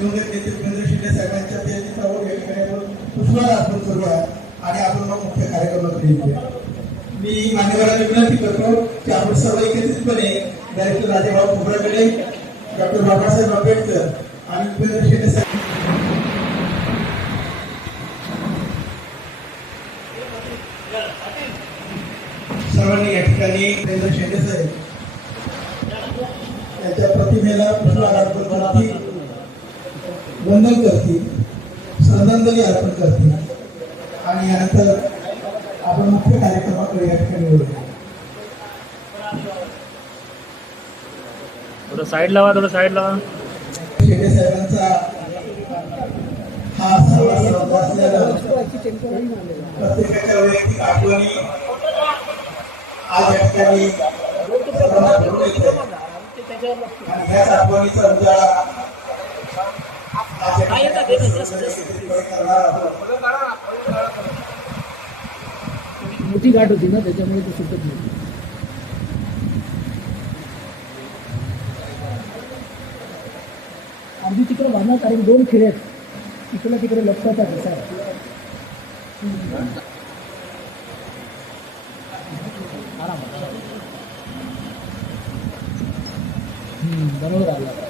दिवंगत शिंदे साहेबांच्या या ठिकाणी आपण पुष्पहार करूया आणि आपण मग मुख्य मी मान्यवरांना विनंती करतो की आपण सर्व एकत्रितपणे डायरेक्टर राजेभाऊ खोबराकडे डॉक्टर बाबासाहेब आंबेडकर आणि उपेंद्र शिंदे साहेब सर्वांनी या ठिकाणी उपेंद्र शिंदे साहेब त्यांच्या प्रतिमेला पुष्पहार वंदन करतील श्रद्धांजली अर्पण करतील. आणि यानंतर आपण मुख्य कार्यक्रमाकडे या ठिकाणी थोडं साईड लावा थोडं साईड लावा. शेटे साहेबांचा हा असलेला प्रत्येकाच्या वैयक्तिक आठवणी आज या ठिकाणी याच आठवणीचा उजाळा आज या ठिकाणी आपण सर्वजण करणार आहोत. मोठी गाठ होती ना त्याच्यामुळे ते सुटत नाही अगदी तिकडे वाहणार कारण दोन खिळे आहेत. इकडे तिकडे लक्षात आहे. कसा बरोबर आला.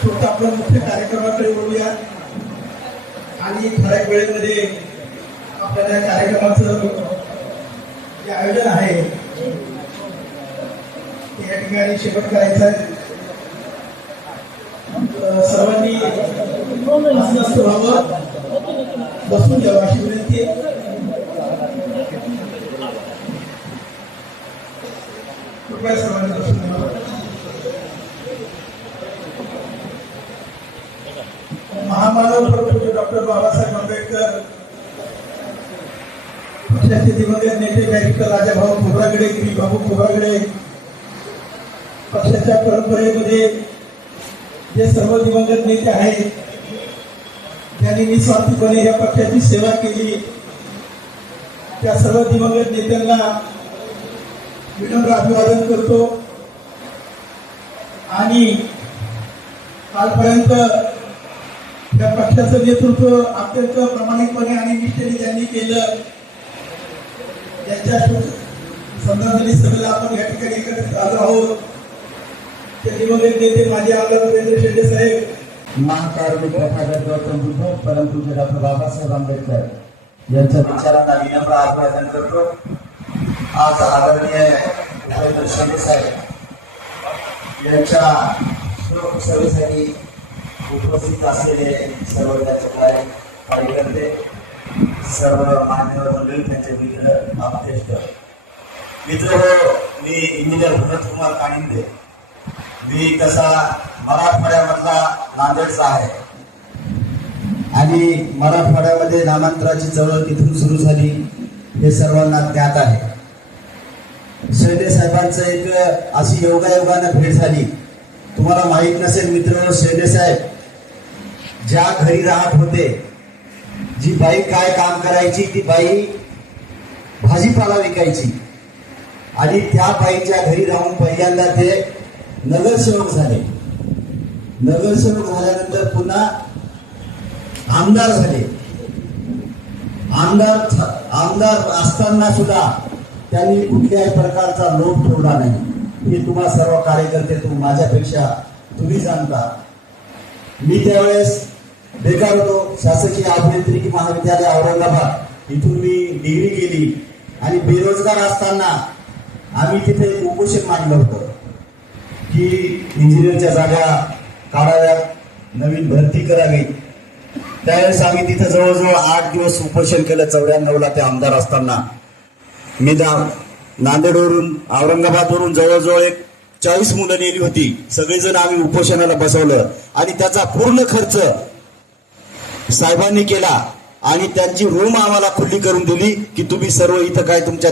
फक्त आपल्या मुख्य कार्यक्रमाकडे बोलूया आणि ठराविक वेळेमध्ये आपल्याला या कार्यक्रमाचं जे आयोजन आहे ते या ठिकाणी शेवट करायचं आहे. सर्वांनी व्हावं बसून घ्यावं अशी विनंती आहे. कृपया सर्वांनी महामानव प्रपूज्य डॉक्टर बाबासाहेब आंबेडकर पक्षाचे दिवंगत नेते गायक राजाभाऊ खोबरागडे गिरी बाबू खोबरागडे पक्षाच्या परंपरेमध्ये जे सर्व दिवंगत नेते आहेत ज्यांनी निस्वार्थीपणे या पक्षाची सेवा केली त्या सर्व दिवंगत नेत्यांना विनम्र अभिवादन करतो. आणि कालपर्यंत या पक्षाचं नेतृत्व अत्यंत प्रामाणिकपणे आणि निष्ठेने त्यांनी केलं त्यांच्या संदर्भाने सभेला आपण या ठिकाणी एकत्रित आलो आहोत. ते दिवंगत नेते माजी आमदार सुरेंद्र शेट्टे साहेब. महाकारुणिक प्रभाकर गौतम बुद्ध परंतु डॉक्टर बाबासाहेब आंबेडकर यांच्या विचारांना विनम्र अभिवादन करतो. आज आदरणीय उपेंद्र शेट्टे साहेब यांच्या शोकसभेसाठी उपस्थित असलेले सर्व त्याचे कार्यकर्ते सर्व मान्यवर मंडळी त्यांचे मित्र आपतेष्ट मित्र हो मी इंजिनियर भरत कुमार कानिंदे. मी तसा मराठवाड्यामधला नांदेडचा आहे. आणि मराठवाड्यामध्ये नामांतराची चळवळ तिथून सुरू झाली हे सर्वांना ज्ञात आहे. शेंडे साहेबांचं एक अशी योगायोगानं भेट झाली. तुम्हाला माहीत नसेल मित्र शेंडे साहेब ज्या घरी राहत होते जी बाई काय काम करायची ती बाई भाजीपाला विकायची. आणि त्या बाईच्या घरी राहून पहिल्यांदा ते नगरसेवक झाले. नगरसेवक झाल्यानंतर पुन्हा आमदार झाले. आमदार आमदार असताना सुद्धा त्यांनी कुठल्याही प्रकारचा लोभ ठेवला नाही. हे तुम्हा सर्व कार्यकर्ते तुम्ही माझ्यापेक्षा तुम्ही जाणता. मी त्यावेळेस बेकार होतो. शासकीय अभियांत्रिकी महाविद्यालय औरंगाबाद इथून मी डिग्री केली आणि बेरोजगार असताना आम्ही तिथे उपोषण मांडलं होतं की इंजिनियरच्या जागा काढाव्यात नवीन भरती करावी. त्यावेळेस आम्ही तिथे जवळजवळ आठ दिवस उपोषण केलं चौऱ्याण्णवला ते आमदार असताना. मी नांदेडवरून औरंगाबादवरून जवळजवळ एक चाळीस मुलं नेली होती. सगळेजण आम्ही उपोषणाला बसवलं. आणि त्याचा पूर्ण खर्च साहेबांनी केला. आणि त्यांची रूम आम्हाला खुली करून दिली की तुम्ही सर्व इथं काय तुमच्या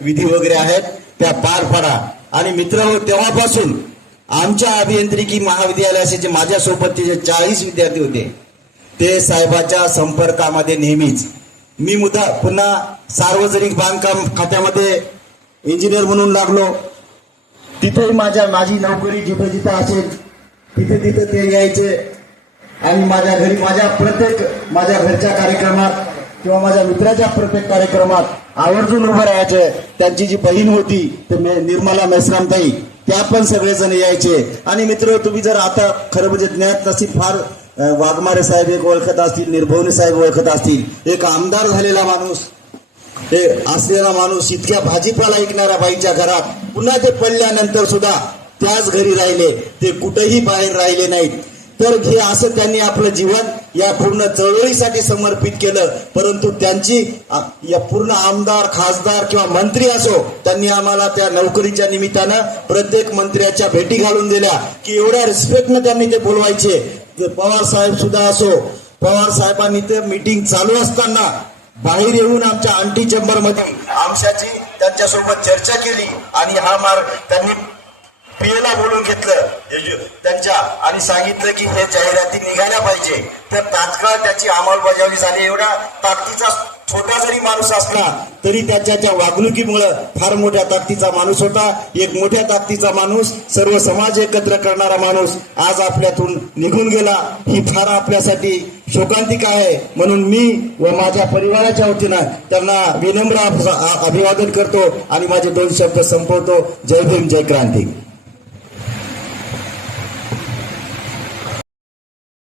विधी वगैरे आहेत त्या पार पाडा. आणि मित्र हो, तेव्हापासून आमच्या अभियांत्रिकी महाविद्यालयाचे जे माझ्यासोबतचे जे चाळीस विद्यार्थी होते ते साहेबाच्या संपर्कामध्ये नेहमीच मी मुदा पुन्हा सार्वजनिक बांधकाम खात्यामध्ये इंजिनियर म्हणून लागलो. तिथेही माझ्या माझी नोकरी जिथं जिथं असेल तिथे तिथे ते यायचे. आणि माझ्या घरी माझ्या प्रत्येक माझ्या घरच्या कार्यक्रमात किंवा माझ्या मित्राच्या प्रत्येक कार्यक्रमात आवर्जून उभं राहायचे. त्यांची जी बहीण होती ते मे- निर्मला मेसरामताई त्या पण सगळेजण यायचे. आणि मित्र तुम्ही जर आता खरं म्हणजे ज्ञात नसीब फार वाघमारे साहेब एक ओळखत असतील निर्भवने साहेब ओळखत असतील. एक आमदार झालेला माणूस हे असलेला माणूस इतक्या भाजीपाला ऐकणाऱ्या बाईच्या घरात पुन्हा ते पडल्यानंतर सुद्धा त्याच घरी राहिले. ते कुठेही बाहेर राहिले नाहीत. तर हे असं त्यांनी आपलं जीवन या पूर्ण चळवळीसाठी समर्पित केलं. परंतु त्यांची या पूर्ण आमदार खासदार किंवा मंत्री असो त्यांनी आम्हाला त्या नोकरीच्या निमित्तानं प्रत्येक मंत्र्याच्या भेटी घालून दिल्या. की एवढ्या रिस्पेक्टनं त्यांनी ते बोलवायचे. ते पवार साहेब सुद्धा असो पवार साहेबांनी ते मीटिंग चालू असताना बाहेर येऊन आमच्या अंटी चेंबरमध्ये आमच्याची त्यांच्यासोबत चर्चा केली आणि हा मार्ग त्यांनी पीएला बोलून घेतलं. त्यांच्या आणि सांगितलं की हे जाहिराती निघाल्या पाहिजे. तर तात्काळ त्याची अंमलबजावणी झाली. एवढा ताकदीचा छोटा जरी माणूस असला तरी त्याच्या त्या वागणुकीमुळं फार मोठ्या ताकदीचा माणूस होता. एक मोठ्या ताकदीचा माणूस सर्व समाज एकत्र करणारा माणूस आज आपल्यातून निघून गेला. ही फार आपल्यासाठी शोकांतिका आहे. म्हणून मी व माझ्या परिवाराच्या वतीनं त्यांना विनम्र अभिवादन करतो आणि माझे दोन शब्द संपवतो. जय भीम जय क्रांती.